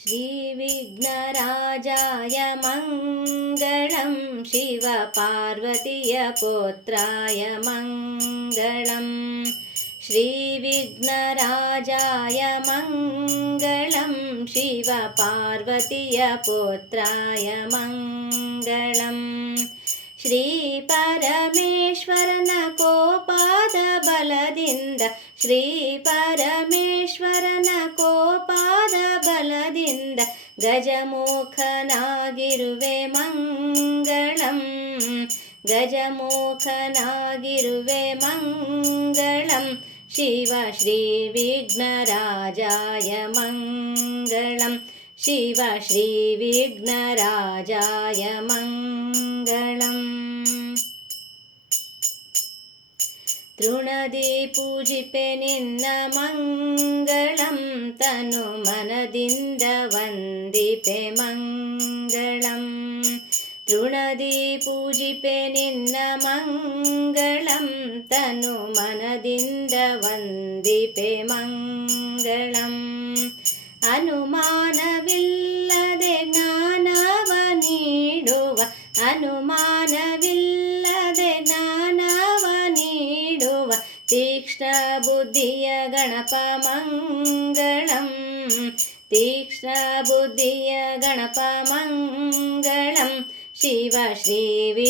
श्रीविघ्नराजाय मङ्गलं शिवपार्वतीयपुत्राय मङ्गलम् श्रीविघ्नराजाय मङ्गलं शिवपार्वतीयपुत्राय मङ्गलम् श्रीपरमेश्वरन कोपादबलदिन्द श्रीपरमेश्वरन कोपादबलदिन्द गजमुखनागिरुवे मङ्गलम् गजमुखनागिरुवे मङ्गलम् शिव श्रीविघ्नराजाय मङ्गलम् शिव श्रीविघ्नराजाय मङ्गलम् ತೃಣದಿ ಪೂಜಿಪೆ ನಿನ್ನ ಮಂಗಳಂ ತನು ಮನದಿಂದ ವಂದಿಪೆ ಮಂಗಳಂ ತೃಣದಿ ಪೂಜಿಪೆ ನಿನ್ನ ಮಂಗಳಂ ತನು ಮನದಿಂದ ವಂದಿಪೆ ಮಂಗಳಂ ಅನುಮಾನವಿಲ್ಲದೆ तीक्ष्ण बुद्धियगणपमङ्गलं तीक्ष्ण गणपमङ्गलं शिव श्रीविघ्नराजाय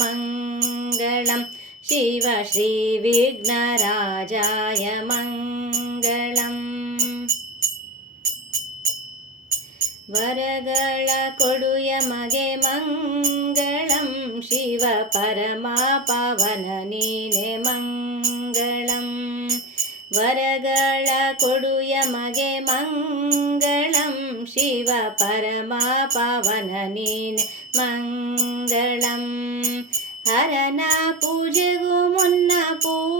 मङ्गलं शिव श्रीविघ्नराजाय मङ्गलम्। ವರಗಳ ಕೊಡುಯ ಮಗೆ ಮಂಗಳಂ ಶಿವ ಪರಮ ಪವನ ನೀನೆ ಮಂಗಳಂ ವರಗಳ ಕೊಡುಯ ಮಗೆ ಮಂಗಳಂ ಶಿವ ಪರಮ ಪವನ ನೀನೆ ಮಂಗಳಂ ಹರನ ಪೂಜೆಗೂ ಮುನ್ನ ಪೂಜಿಪೆ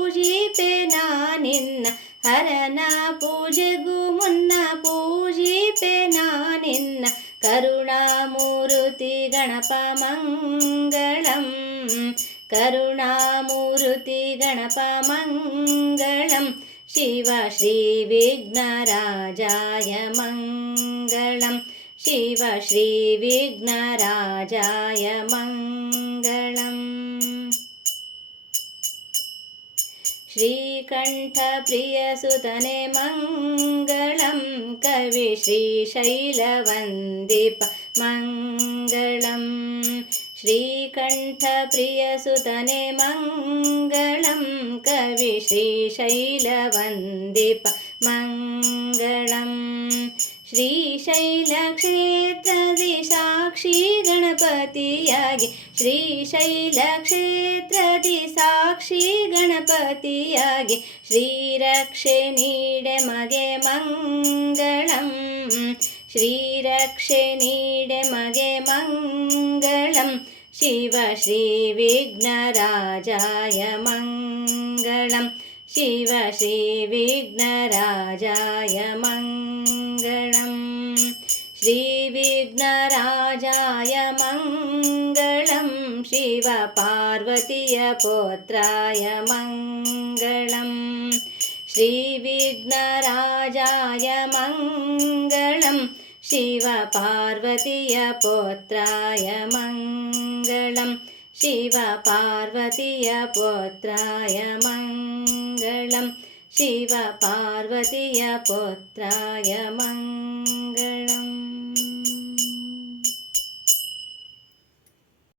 करुणामूर्तिगणपमङ्गलम् करुणामूर्तिगणपमङ्गलम् शिव श्रीविघ्नराजाय मङ्गलम् शिव श्रीविघ्नराजाय मङ्गलम् श्रीकण्ठप्रियसुतने मङ्गलं कवि श्रीशैलवन्देप। मङ्गलम् श्रीकण्ठप्रियसुतने मङ्गलं कवि श्रीशैलवन्देप। मङ्गलं। श्रीशैलक्षेत्रदिसाक्षीगण गणपतियागे श्रीशैलक्षेत्रदि साक्षी गणपतियागे श्रीरक्षे नीडे मगे मङ्गलम्। श्रीरक्षे नीडे मगे मङ्गलम्। शिव श्रीविघ्नराजाय मङ्गलम्। शिव श्रीविघ्नराजाय मङ्गलम् शिवपार्वतीयपोत्राय मङ्गलम्। श्रीविघ्नराजाय मङ्गलम्। शिवपार्वतीयपोत्राय मङ्गलम्। शिवपार्वतीयपोत्राय मङ्गलम्। शिवपार्वतीयपुत्राय मङ्गलम्।